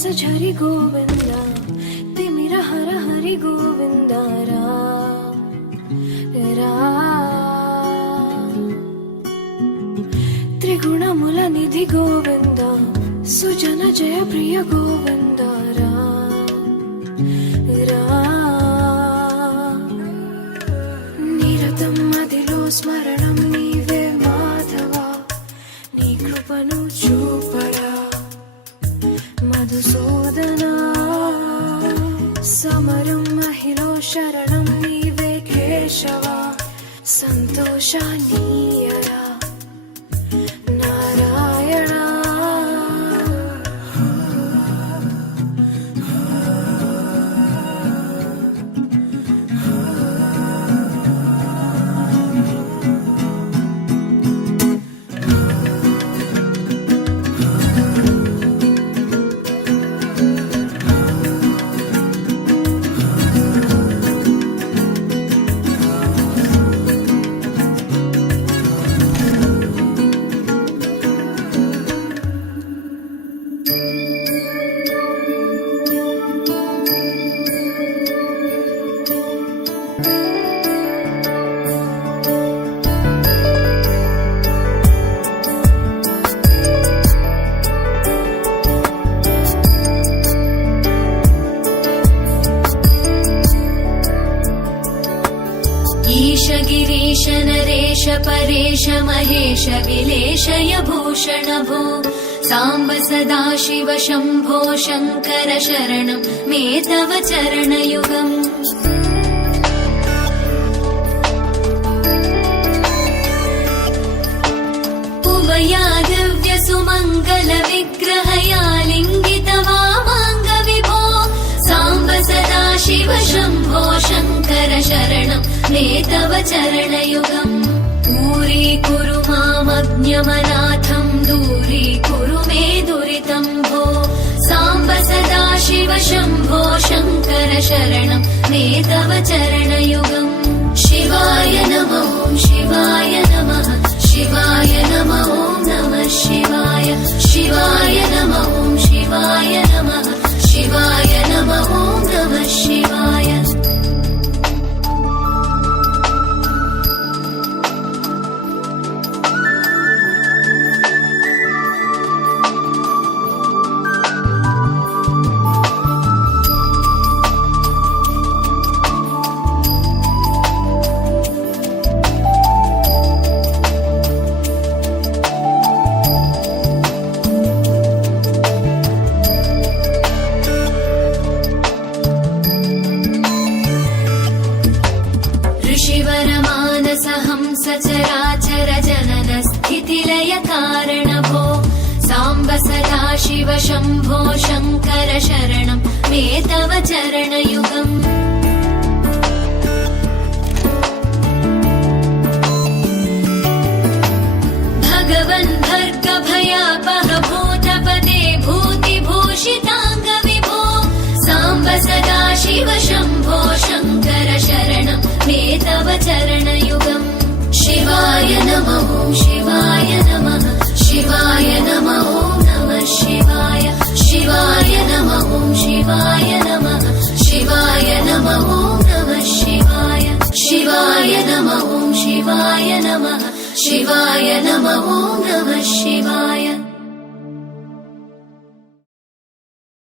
ರಸ ಝರಿ ಗೋವಿಂದ ತಿಮಿರ ಹರ ಹರಿ ಗೋವಿಂದ ತ್ರಿಗುಣ ಮುಲ ನಿಧಿ ಗೋವಿಂದ ಸುಜನ ಜಯ ಪ್ರಿಯ ಗೋವಿಂದ నిరతం మదిలో స్మరణం నీవే మాధవా నీ కృపను చూపరా మధుసూదనా సమరం మహిలో శరణం నీవే కేశవా సంతోషానీయరా నారాయణ गिरीश नरेश परेश महेश विलेशय भूषण भो साम्ब सदाशिव शम्भो शङ्कर शरणं मे तव चरणयुगम् उमया दिव्य सुमङ्गल विग्रहया लिङ्गित वामाङ्ग विभो साम्ब सदाशिव शम्भो शङ्कर शरणं मे तव चरणयुगम् दूरीकुरु मामज्ञमनाथं दूरीकुरु मे दुरितं भो साम्ब सदाशिव शम्भो शङ्कर शरणं मे तव चरणयुगम् शिवाय नमः शिवाय नमः शिवाय नमः नमः शिवाय शिवाय नमः शिवाय नमः शिवाय नमः नमः शिवाय सचराचर जनन स्थितिलय कारण भो साम्ब सदाशिव शम्भो शङ्कर शरणं मे तव चरणयुगम् भगवन् भर्ग भयापह भूतपदे भूतिभूषिताङ्ग विभो साम्ब सदाशिव शम्भो शङ्कर शरणं मे तव चरणयुगम् शिवाय नमः शिवाय नमः शिवाय नमः नमः शिवाय शिवाय नमः शिवाय नमः शिवाय नमः नमः शिवाय शिवाय नमः शिवाय नमः शिवाय नमः नमः शिवाय